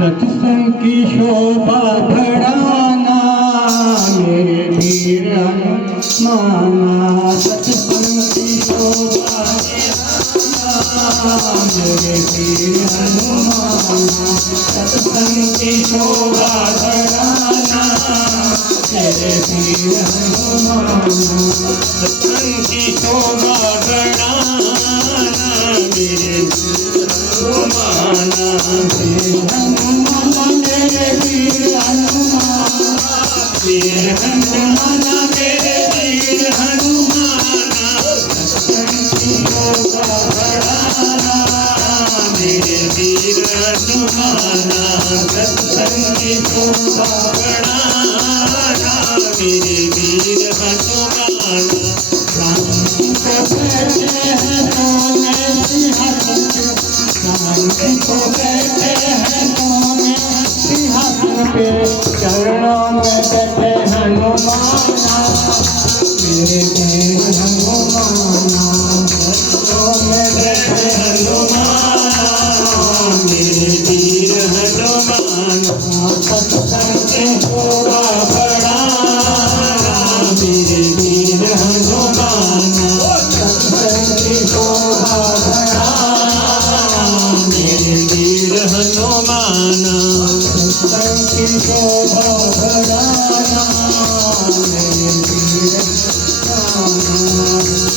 सत्संग की शोभा बढ़ाना मेरे वीर हनुमाना। सत्संग की शोभा बढ़ाना मेरे वीर हनुमाना। सत्संग की शोभा बढ़ाना मेरे वीर हनुमाना। सत्संग की शोभा बढ़ाना मेरे हनुमाना। मेरे वीर हनुमाना वीर हनुमाना मेरे वीर हनुमाना। सत्संग की शोभा बढ़ाना मेरे वीर हनुमाना। सत्संग की शोभा बढ़ाना मेरे वीर हनुमाना। राम को बैठे हैं सोने सिंहासन पे, राम को बैठे हैं सोने सिंहासन पे, चरणों में बैठे हनुमाना मेरे वीर हनुमाना। चरणों में बैठे हनुमाना मेरे वीर हनुमाना। सत्संग की शोभा बढ़ाना मेरे वीर हनुमाना। सत्संग की शोभा बढ़ाना मेरे वीर हनुमाना। सत्संग की शोभा बढ़ाना मेरे वीर हनुमाना।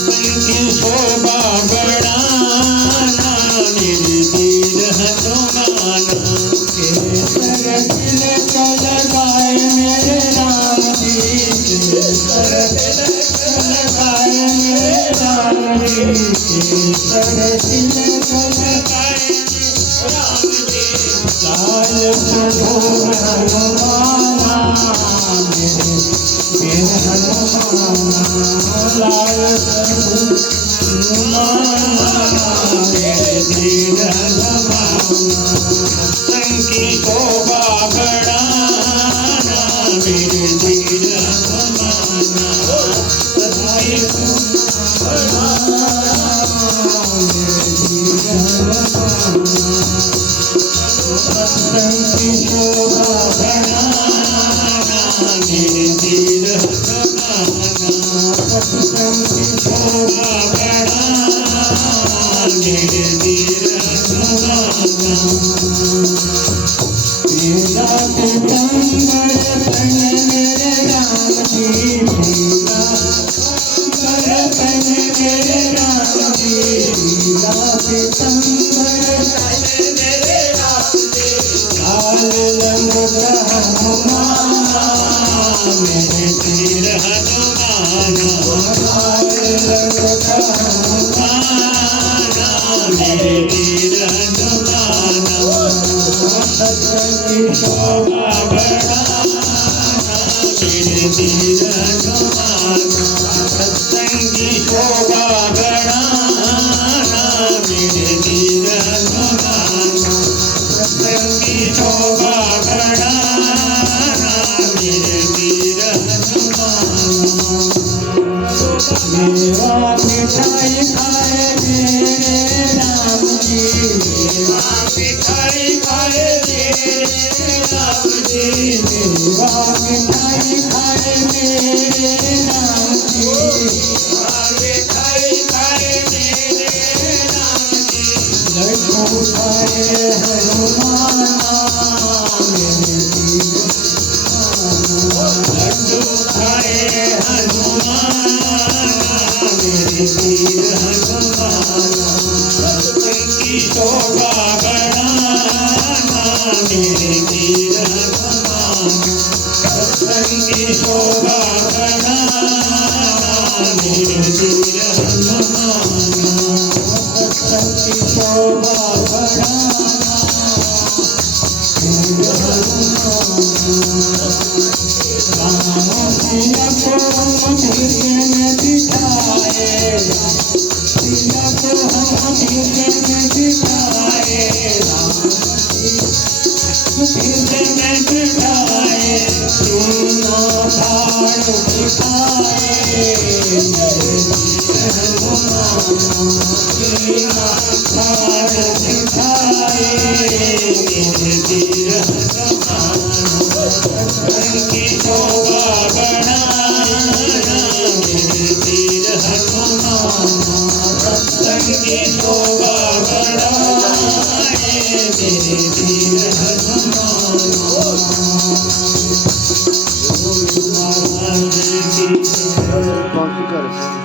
सत्संग की शोभा बढ़ाना मेरे वीर हनुमाना। केसर तिलक लगाए मेरे राम जी, केसर तिलक लगाए मेरे राम जी, केसर तिलक लगाए राम जी। लाल सिंदूर हनुमाना मेरे वीर हनुमाना। लाल सिंदूर हनुमाना मेरे वीर हनुमाना। सत्संग की शोभा बढ़ाना मेरे वीर हनुमाना। सत्संग की शोभा बढ़ाना मेरे वीर हनुमाना। सत्संग की शोभा बढ़ाना मेरे वीर हनुमाना। सत्संग की शोभा बढ़ाना मेरे वीर हनुमाना। पीला पीतंबर बन मेरे राम जी, पीला पीतंबर बन मेरे राम जी, पीला पीतंबर बन मेरे राम जी। लाल लंगोटा हनुमाना मेरे वीर हनुमाना। लाल लंगोटा हनुमाना मेरे वीर हनुमाना। सत्संग की शोभा बढ़ाना मेरे वीर हनुमाना। सत्संग की शोभा बढ़ाना मेरे वीर हनुमाना। सत्संग की शोभा बढ़ाना मेरे वीर हनुमाना। मेवा मिठाई खाए मेरे राम जी, मेवा मिठाई खाए मेरे राम जी, मेवा मिठाई खाए मेरे राम जी, मेवा मिठाई खाए मेरे राम जी। लड्डू खाए हनुमाना मेरे वीर हनुमाना। लड्डू खाए हनुमाना मेरे वीर हनुमाना। सत्संग की शोभा बढ़ाना मेरे वीर हनुमाना। सत्संग की शोभा बढ़ाना मेरे वीर हनुमाना। सत्संग की शोभा बढ़ाना मेरे हनुमाना। राम सिया को हम हीरे में बिठाए, सिया को हम हीरे में बिठाए, राम हीरे में बिठाए। तीनों भाड़ दिखाए मेरे वीर हनुमाना। तीनों भाड़ दिखाए की शोभा बढ़ाए मेरे वीर हनुमान महाराज की कौन सी कर